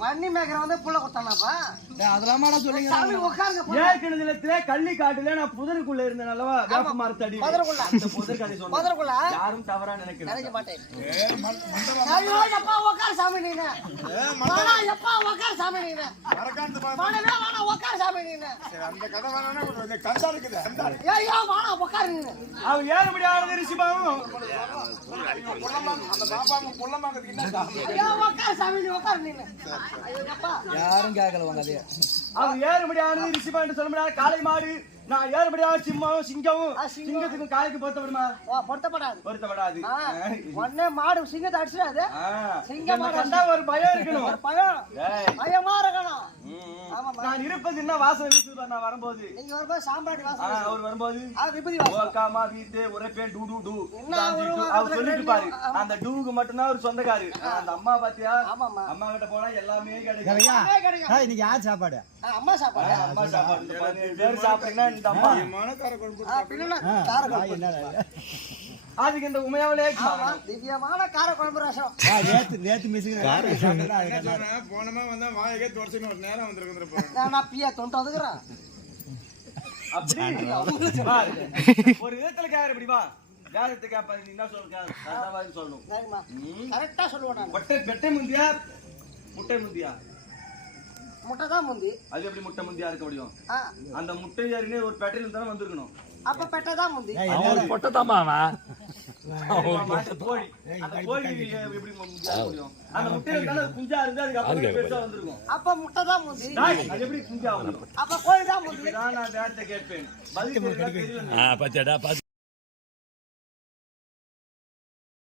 மண்ணி மேக்கற வந்து புள்ள கொடுத்தானாப்பா அதெல்லாம் சொல்லுங்க சாமி உட்காருங்க ஏற்கனவே கள்ளி காட்டுல நான் புதருக்குள்ள இருந்தேன் அல்லவா வேப்ப மரத்தடி புதருக்குள்ள அந்த புதர் கதை சொல்றேன் புதருக்குள்ள யாரும் தவறா நினைக்க மாட்டேன் ஐயோ எப்பா உட்கார் சாமி நீங்க வாடா எப்பா உட்கார் சாமி நீங்க மரக்காந்து வாடா வாடா உட்கார் சாமி நீங்க சரி அந்த கதை வேணானே கொஞ்சம் கந்தா இருக்குது கந்தா ஐயோ வாடா உட்கார் நீங்க அவ ஏறுபடி ஆனது ரிஷிபாவும் அந்த பாப்பாங்க புள்ளமாங்கிறதுக்கு என்ன ஐயோ உட்கார் சாமி நீ உட்கார் நீங்க ஐயோ அப்பா யாரும் கேட்கல உங்க கதைய அவ ஏறுபடி ஆனது ரிஷிபான்னு சொல்ல முடியாது காளை மாடு நான் ஏறுபடியா சிம்மம் சிங்கமும் சிங்கத்துக்கும் காலைக்கு பொருத்தப்படுமா பொருத்தப்படாது ஒன்னே மாடு சிங்கத்தை அடிச்சிடாது சிங்கம் கண்டா ஒரு பயம் இருக்கணும் பயமா இருக்கணும் நான் இருப்பது என்ன வாசனை வீசுவா நான் வரும்போது நீங்க வரும்போது சாம்பாடி வாசனை அவர் வரும்போது விபதி வாசனை ஓகாமா வீட்டு உரைப்பே டூ டூ டூ அவர் சொல்லிட்டு பாரு அந்த டூக்கு மட்டும்தான் ஒரு சொந்தக்காரு அந்த அம்மா பாத்தியா அம்மா கிட்ட போனா எல்லாமே கிடைக்கும் இன்னைக்கு யார் சாப்பாடு அம்மா சாப்பாடு அம்மா சாப்பாடு பேர் சாப்பிட்டீங்கன்னா இந்த அம்மா அதுக்கு இந்த உமையாவிலே திவ்யமான கார குழம்பு ரசம் போனமா வந்தா வாயகே தொடச்சு ஒரு நேரம் வந்திருக்கிறேன் நான் பியா தொண்டு வந்துக்கிறேன் அப்படி ஒரு விதத்துல கேக்குற இப்படிவா வேதத்தை கேட்பாது நீ என்ன சொல்ல சொல்லணும் கரெக்டா சொல்லுவேன் பெட்டை முந்தியா முட்டை முந்தியா முட்டை தான் முந்தி அது எப்படி முட்டை முந்தியா இருக்க முடியும் அந்த முட்டை யாருன்னு ஒரு பெட்டையில தானே வந்திருக்கணும் அப்ப பெட்டை தான் முந்தி பொட்டை தாமா கோழி அந்த கோழி எப்படி முந்தியா இருக்க முடியும் அந்த முட்டையில தானே குஞ்சா இருந்து அதுக்கு அப்புறம் பெருசா வந்திருக்கும் அப்ப முட்டை தான் முந்தி அது எப்படி குஞ்சா வரும் அப்ப கோழி தான் முந்தி நான் வேதத்தை கேட்பேன் பதில் தெரியல பச்சடா பாத்து